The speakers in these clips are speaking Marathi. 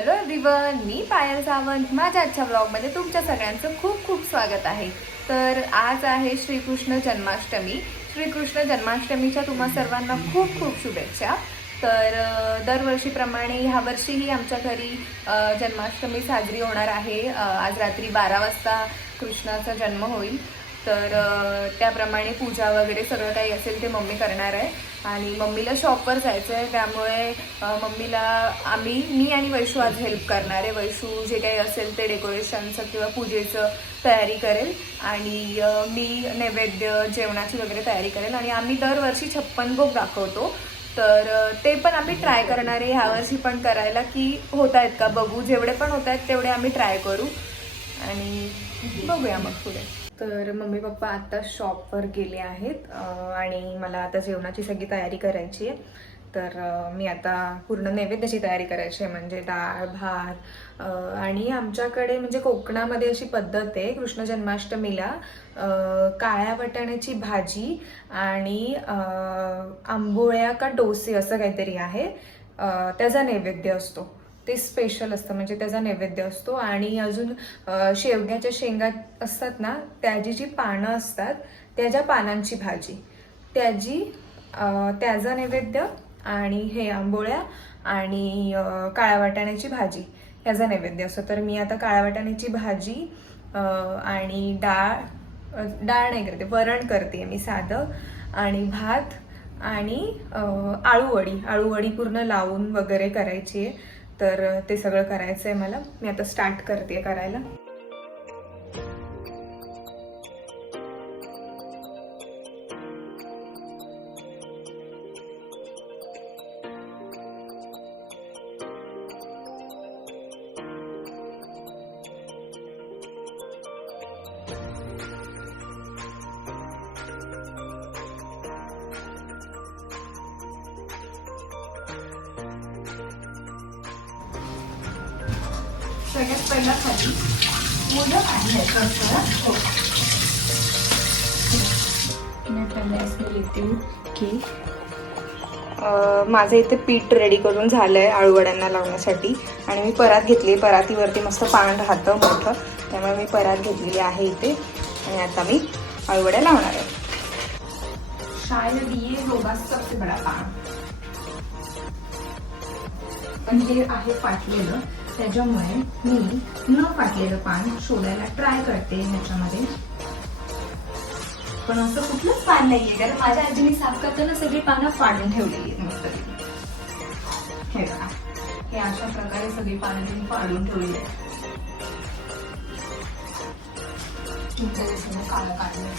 हॅलो एव्हरीवन, मी पायल सावंत. माझ्या आजच्या ब्लॉगमध्ये तुमच्या सगळ्यांचं खूप खूप स्वागत आहे. तर आज आहे श्रीकृष्ण जन्माष्टमी. श्रीकृष्ण जन्माष्टमीच्या तुम्हा सर्वांना खूप खूप शुभेच्छा. तर दरवर्षीप्रमाणे ह्या वर्षीही आमच्या घरी जन्माष्टमी साजरी होणार आहे. आज रात्री 12 वाजता कृष्णाचा जन्म होईल. तर त्याप्रमाणे पूजा वगैरे सगळं काही असेल ते मम्मी करणार आहे. आणि मम्मीला शॉपवर जायचं आहे, त्यामुळे मम्मीला मी आणि वैशू आज हेल्प करणार आहे. वैशू जे काही असेल ते डेकोरेशनचं किंवा पूजेचं तयारी करेल आणि मी नैवेद्य जेवणाची वगैरे तयारी करेल. आणि आम्ही दरवर्षी 56 भोग दाखवतो, तर ते पण आम्ही ट्राय करणार आहे ह्यावर्षी पण करायला, की होत आहेत का बघू. जेवढे पण होत आहेत तेवढे आम्ही ट्राय करू आणि बघूया मग पुढे. तर मम्मी पप्पा आता शॉपवर गेले आहेत आणि मला आता जेवणाची सगळी तयारी करायची आहे. तर मी आता पूर्ण नैवेद्याची तयारी करायची आहे, म्हणजे डाळ भात. आणि आमच्याकडे म्हणजे कोकणामध्ये अशी पद्धत आहे, कृष्ण जन्माष्टमीला काळ्या वाटाण्याची भाजी आणि आंबोळ्या का डोसे असं काहीतरी आहे, त्याचा नैवेद्य असतो. ते स्पेशल असतं, म्हणजे त्याचा नैवेद्य असतो. आणि अजून शेवग्याच्या शेंगा असतात ना, त्याची जी पानं असतात त्याच्या पानांची भाजी, त्याचा नैवेद्य. आणि हे आंबोळ्या आणि काळ्या वाटाण्याची भाजी ह्याचा नैवेद्य असतो. तर मी आता काळ्या वाटाण्याची भाजी आणि डाळ नाही करते, वरण करते मी साधं. आणि भात आणि आळूवडी पूर्ण लावून वगैरे करायची आहे. तर ते सगळं करायचं आहे मला. मी आता स्टार्ट करते करायला. सगळ्यात पहिला खाली मोदक आणण्याचं असतं. हो, की माझं इथे पीठ रेडी करून झालंय आळूवड्यांना लावण्यासाठी. आणि मी परात घेतली. परातीवरती मस्त पान राहतं मोठं, त्यामुळे मी परात घेतलेली आहे इथे. आणि आता मी आळूवड्या लावणार आहे. शायद ये होगा सबसे बडा पान. पण हे आहे फाटलेलं, त्याच्यामुळे मी न फाटलेलं पान शोधायला ट्राय करते ह्याच्यामध्ये. पण असं कुठलंच पान नाहीये, कारण माझ्या आजीने साफ करताना सगळी पानं फाडून ठेवलेली आहेत मस्त. हे बघा, हे अशा प्रकारे सगळी पानं त्यांनी फाडून ठेवलेली आहेत. सगळं काळं काढलं.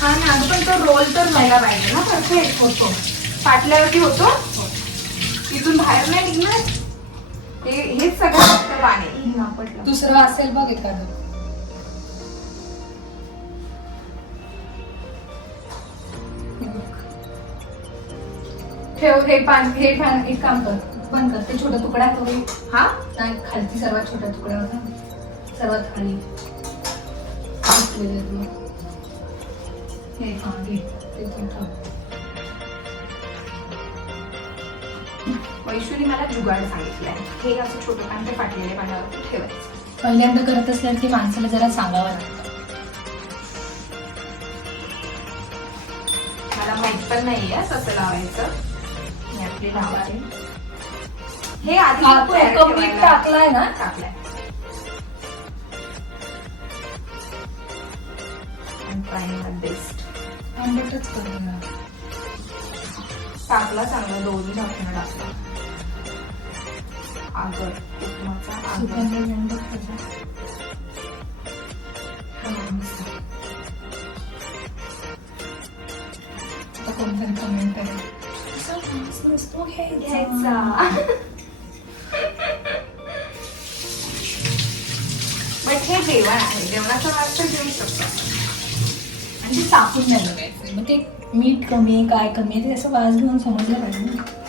हा ना, पण तो रोल तर व्हायला पाहिजे ना, परफेक्ट होतो. फाटल्यावरती होतो, तिथून बाहेर नाही निघणार. हेच सगळं फक्त पाणी. दुसरं असेल बघ एखादं. ठेव हे पान एक काम कर, बंद कर. ते छोटा तुकडा करू. हा नाही, खालती सर्वात छोटा तुकडा होता, सर्वात खाली हे. हा घे ते ठेव. वैशूने मला जुगाड सांगितलं आहे. हे असं छोटं पान ते फाटलेल्या पानावरती ठेवायचं. पहिल्यांदा करत असल्यास की माणसाला जरा सांगावं लागतं. मला माहित पण नाहीये कसं लावायचं. मी आपली लावते. हे आधी मीठ टाकलाय ना, टाकलाय. बेस्ट आंबटच करून टाकला चांगला. दोन्ही टाकणं टाकला. आगर उपमाचा कोणतरी कमेंट करेल घ्यायचा. बट हे जेवण आहे, जेवणाचा वास तर घेऊ शकतो. आणि ते टाकून नाही बघायचं, मग ते मीठ कमी काय कमी आहे ते असं वास घेऊन समजलं पाहिजे.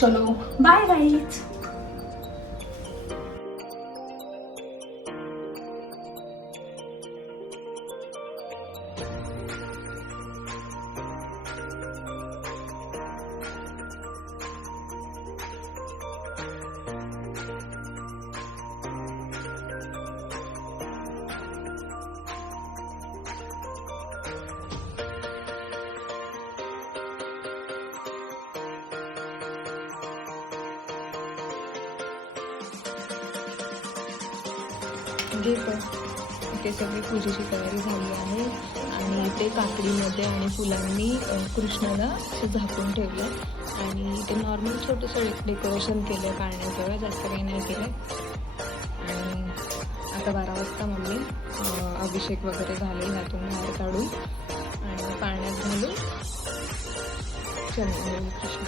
चलो बाय गाईज. घे पण. इथे सगळी पूजेची तयारी झाली आहे आणि इथे काकडीमध्ये आणि फुलांनी कृष्णाला असं झाकून ठेवलं आणि इथे नॉर्मल छोटंसं डेकोरेशन केलं पाळण्याजवळ, जास्त काही नाही केलं. आणि आता 12 वाजता मम्मी अभिषेक वगैरे घालेल, ह्यातून बाहेर काढून आणि पाळण्यात घालून जन्म होईल कृष्ण.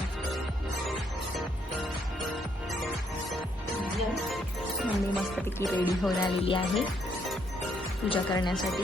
मम्मी मस्तपैकी रेडी होऊन आलेली आहे पूजा करण्यासाठी.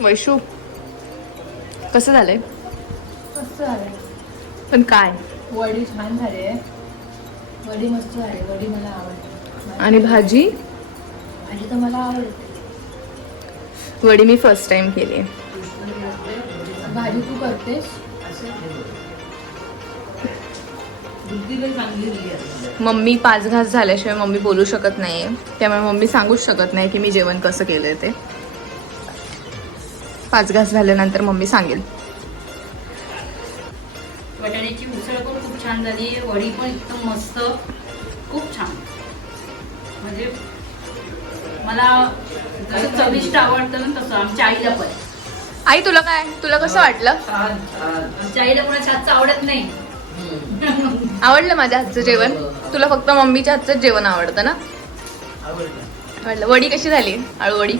वैशू कसं झालंय? मस्त झालंय. पण काय? वडी छान झाली आहे. वडी मस्त झाली. वडी मला आवडते. आणि भाजी? भाजी तर मला आवडते. वडी मी फर्स्ट टाइम केली. भाजी तू करतेस? मम्मी 5 घास झाल्याशिवाय मम्मी बोलू शकत नाहीये, त्यामुळे मम्मी सांगूच शकत नाही की मी जेवण कसं केलंय ते. 5 घास झाल्यानंतर मम्मी सांगेल. वाटाण्याची उसळ पण खूप छान झाली. वडी पण एकदम मस्त, खूप छान. म्हणजे मला जसं चविष्ट आवडतं ना तसं आमच्या आईला पण. आई तुला काय, तुला कसं वाटलं? आमच्या आईला कोणाच्या हातचं आवडत नाही. आवडलं माझ्या हातचं जेवण? तुला फक्त मम्मीच्या हातचं जेवण आवडतं ना? आवडलं. वडी कशी झाली? आळूवडी?